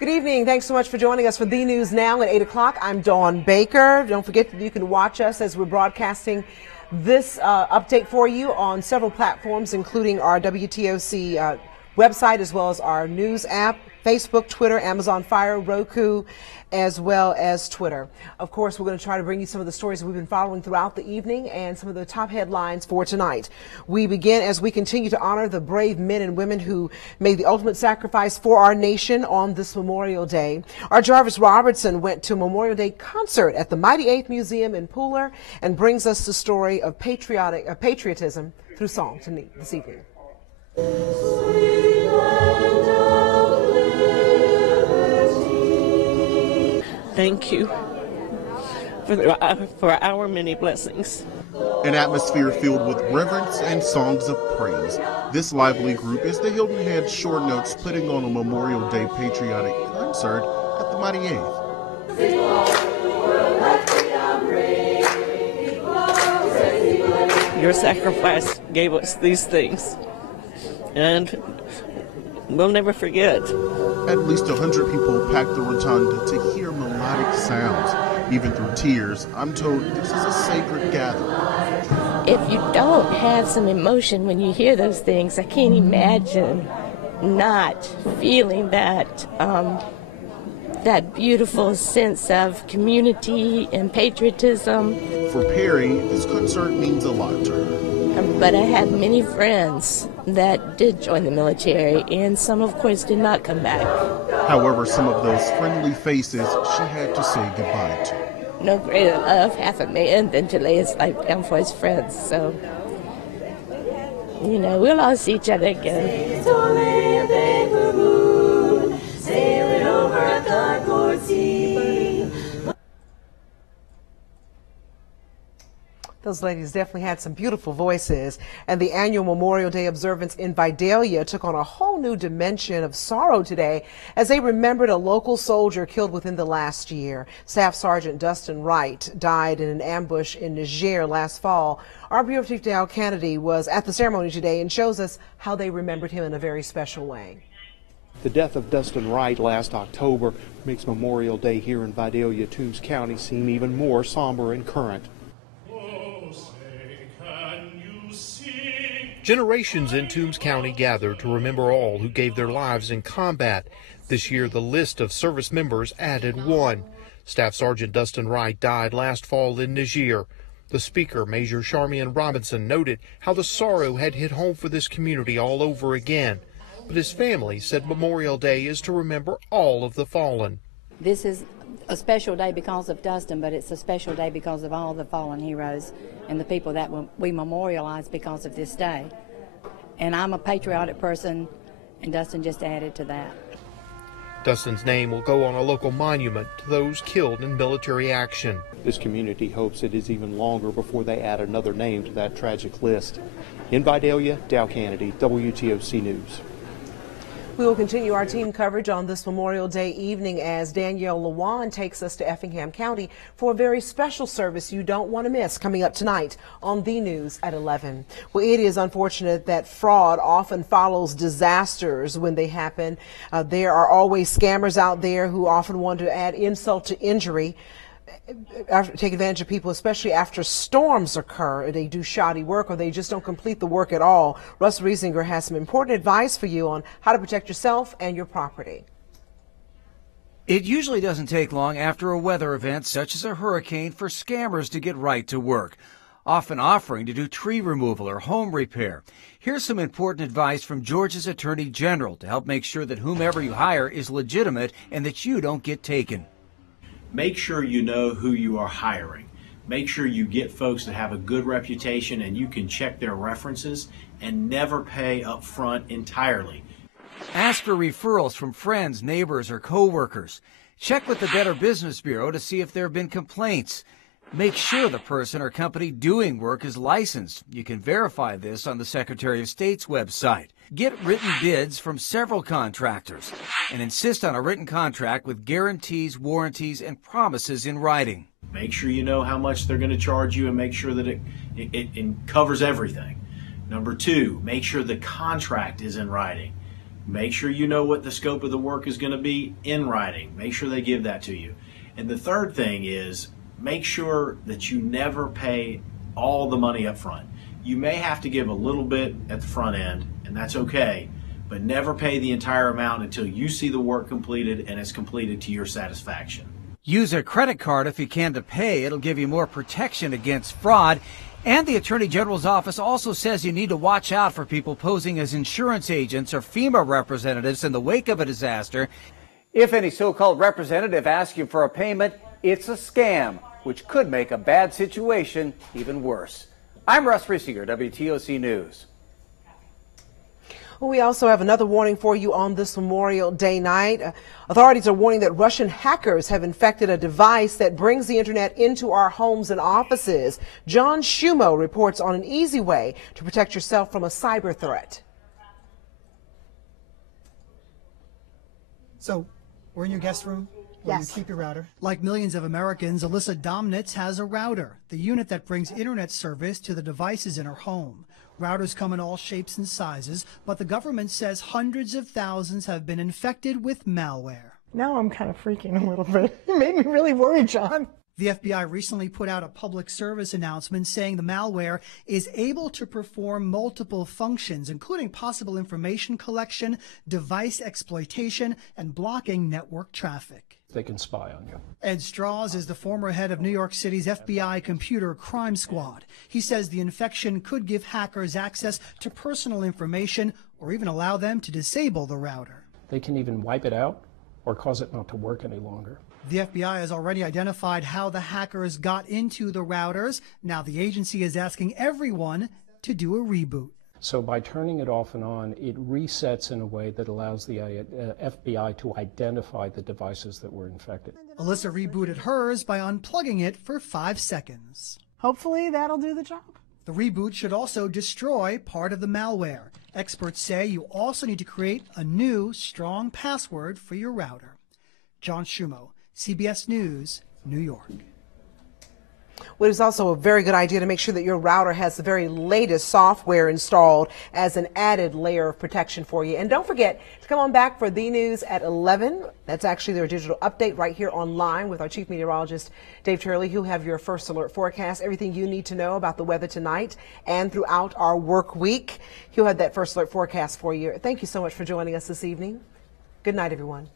Good evening. Thanks so much for joining us for The News Now at 8 o'clock. I'm Dawn Baker. Don't forget that you can watch us as we're broadcasting this update for you on several platforms, including our WTOC website, as well as our news app, Facebook, Twitter, Amazon Fire, Roku, as well as Twitter. Of course, we're going to try to bring you some of the stories that we've been following throughout the evening and some of the top headlines for tonight. We begin as we continue to honor the brave men and women who made the ultimate sacrifice for our nation on this Memorial Day. Our Jarvis Robertson went to a Memorial Day concert at the Mighty Eighth Museum in Pooler and brings us the story of patriotism through song this evening. Thank you for our many blessings. An atmosphere filled with reverence and songs of praise. This lively group is the Hilton Head Short Notes putting on a Memorial Day patriotic concert at the Mighty Eighth. Your sacrifice gave us these things, and we'll never forget. At least 100 people packed the rotunda to hear melodic sounds. Even through tears, I'm told this is a sacred gathering. If you don't have some emotion when you hear those things, I can't imagine not feeling that that beautiful sense of community and patriotism. For Perry, this concert means a lot to her. But I have many friends that did join the military, and some, of course, did not come back. However, some of those friendly faces she had to say goodbye to. No greater love hath a man than to lay his life down for his friends. So, you know, we'll all see each other again. Those ladies definitely had some beautiful voices, and the annual Memorial Day observance in Vidalia took on a whole new dimension of sorrow today as they remembered a local soldier killed within the last year. Staff Sergeant Dustin Wright died in an ambush in Niger last fall. Our Bureau Chief Dale Kennedy was at the ceremony today and shows us how they remembered him in a very special way. The death of Dustin Wright last October makes Memorial Day here in Vidalia, Toombs County seem even more somber and current. Generations in Toombs County gathered to remember all who gave their lives in combat. This year, the list of service members added one. Staff Sergeant Dustin Wright died last fall in Niger. The speaker, Major Charmian Robinson, noted how the sorrow had hit home for this community all over again. But his family said Memorial Day is to remember all of the fallen. This is a special day because of Dustin, but it's a special day because of all the fallen heroes and the people that we memorialize because of this day. And I'm a patriotic person, and Dustin just added to that. Dustin's name will go on a local monument to those killed in military action. This community hopes it is even longer before they add another name to that tragic list. In Vidalia, Dale Kennedy, WTOC News. We will continue our team coverage on this Memorial Day evening as Danielle Lewan takes us to Effingham County for a very special service you don't want to miss coming up tonight on The News at 11. Well, it is unfortunate that fraud often follows disasters when they happen. There are always scammers out there who often want to add insult to injury. Take advantage of people, especially after storms occur. They do shoddy work or they just don't complete the work at all. Russ Riesinger has some important advice for you on how to protect yourself and your property. It usually doesn't take long after a weather event such as a hurricane for scammers to get right to work, often offering to do tree removal or home repair. Here's some important advice from Georgia's Attorney General to help make sure that whomever you hire is legitimate and that you don't get taken. Make sure you know who you are hiring. Make sure you get folks that have a good reputation and you can check their references, and never pay up front entirely. Ask for referrals from friends, neighbors, or coworkers. Check with the Better Business Bureau to see if there have been complaints. Make sure the person or company doing work is licensed. You can verify this on the Secretary of State's website. Get written bids from several contractors and insist on a written contract with guarantees, warranties, and promises in writing. Make sure you know how much they're going to charge you and make sure that it covers everything. Number two, make sure the contract is in writing. Make sure you know what the scope of the work is going to be in writing. Make sure they give that to you. And the third thing is make sure that you never pay all the money up front. You may have to give a little bit at the front end, and that's okay, but never pay the entire amount until you see the work completed and it's completed to your satisfaction. Use a credit card if you can to pay. It'll give you more protection against fraud. And the Attorney General's office also says you need to watch out for people posing as insurance agents or FEMA representatives in the wake of a disaster. If any so-called representative asks you for a payment, it's a scam, which could make a bad situation even worse. I'm Russ Riesinger, WTOC News. Well, we also have another warning for you on this Memorial Day night. Authorities are warning that Russian hackers have infected a device that brings the internet into our homes and offices. John Schumo reports on an easy way to protect yourself from a cyber threat. So, we're in your guest room where Yes. you keep your router. Like millions of Americans, Alyssa Domnitz has a router, the unit that brings internet service to the devices in her home. Routers come in all shapes and sizes, but the government says hundreds of thousands have been infected with malware. Now I'm kind of freaking a little bit. You made me really worried, John. The FBI recently put out a public service announcement saying the malware is able to perform multiple functions, including possible information collection, device exploitation, and blocking network traffic. They can spy on you. Ed Strauss is the former head of New York City's FBI Computer Crime Squad. He says the infection could give hackers access to personal information or even allow them to disable the router. They can even wipe it out or cause it not to work any longer. The FBI has already identified how the hackers got into the routers. Now the agency is asking everyone to do a reboot. So by turning it off and on, it resets in a way that allows the FBI to identify the devices that were infected. Alyssa rebooted hers by unplugging it for 5 seconds. Hopefully that'll do the job. The reboot should also destroy part of the malware. Experts say you also need to create a new, strong password for your router. John Schumo, CBS News, New York. Well, it's also a very good idea to make sure that your router has the very latest software installed as an added layer of protection for you. And don't forget to come on back for the news at 11. That's actually their digital update right here online with our chief meteorologist, Dave Turley, who'll have your first alert forecast, everything you need to know about the weather tonight and throughout our work week. He'll have that first alert forecast for you. Thank you so much for joining us this evening. Good night, everyone.